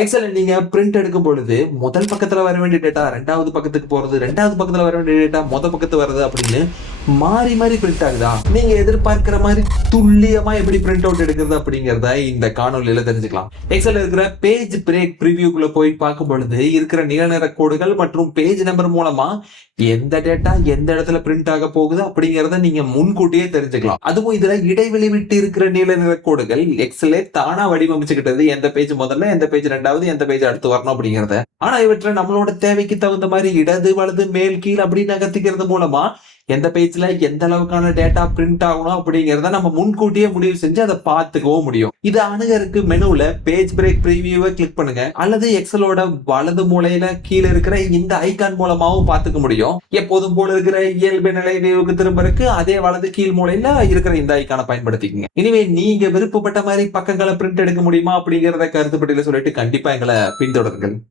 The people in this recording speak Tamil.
எக்ஸல் நீங்க பிரிண்ட் எடுக்கும் பொழுது முதல் பக்கத்துல வர வேண்டிய டேட்டா ரெண்டாவது பக்கத்துக்கு போறது, ரெண்டாவது பக்கத்துல வர வேண்டிய டேட்டா பக்கத்து வருது அப்படின்னு மாறி மாறி பிரிண்ட் ஆகுதா? நீங்க எதிர்பார்க்கிற மாதிரி துல்லியமா எப்படி பிரிண்ட் அவுட் எடுக்கிறது அப்படிங்கறத இந்த காணொலியில தெரிஞ்சுக்கலாம். எக்ஸல் இருக்கிற பேஜ் பிரேக் ப்ரிவியூக்குள்ள போய் பார்க்கும் பொழுது இருக்கிற நிற கோடுகள் மற்றும் பேஜ் நம்பர் மூலமா எந்த டேட்டா எந்த இடத்துல பிரிண்ட் ஆக போகுது அப்படிங்கறத நீங்க முன்கூட்டியே தெரிஞ்சுக்கலாம். அதுவும் இதுல இடைவெளி விட்டு இருக்கிற நிற கோடுகள் எக்ஸலே தானா வடிவமைச்சுக்கிட்டது, எந்த பேஜ் முதல்ல எந்த பேஜ் ரெண்டாவது எந்த பேஜ் அடுத்து வரணும் அப்படிங்கறத. ஆனா இவற்றை நம்மளோட தேவைக்கு தகுந்த மாதிரி இடது வலது மேல் கீழ் அப்படி நகர்த்திக்கிறது மூலமா எந்த பேஜ்ல எந்த அளவுக்கான டேட்டா பிரிண்ட் ஆகணும் அப்படிங்கறத நம்ம முன்கூட்டியே முடிவு செஞ்சு அதை பார்த்துக்கவும் முடியும். இது அணுகருக்கு மெனுல பேஜ் பிரேக் ப்ரீவியூவை கிளிக் பண்ணுங்க, அல்லது எக்ஸலோட வலது மூலையில கீழே இருக்கிற இந்த ஐகான் மூலமாவும் பார்த்துக்க முடியும். எப்போதும் போல இருக்கிற இயல்பு நிலை வியூவுக்கு திரும்ப இருக்கு, அதே வலது கீழ் மூலையில இருக்கிற இந்த ஐக்கானை பயன்படுத்திக்கங்க. இனிமே நீங்க விருப்பப்பட்ட மாதிரி பக்கங்களை பிரிண்ட் எடுக்க முடியுமா அப்படிங்கறத கருத்து பட்டியல சொல்லிட்டு கண்டிப்பா எங்களை பின்தொடருங்கள்.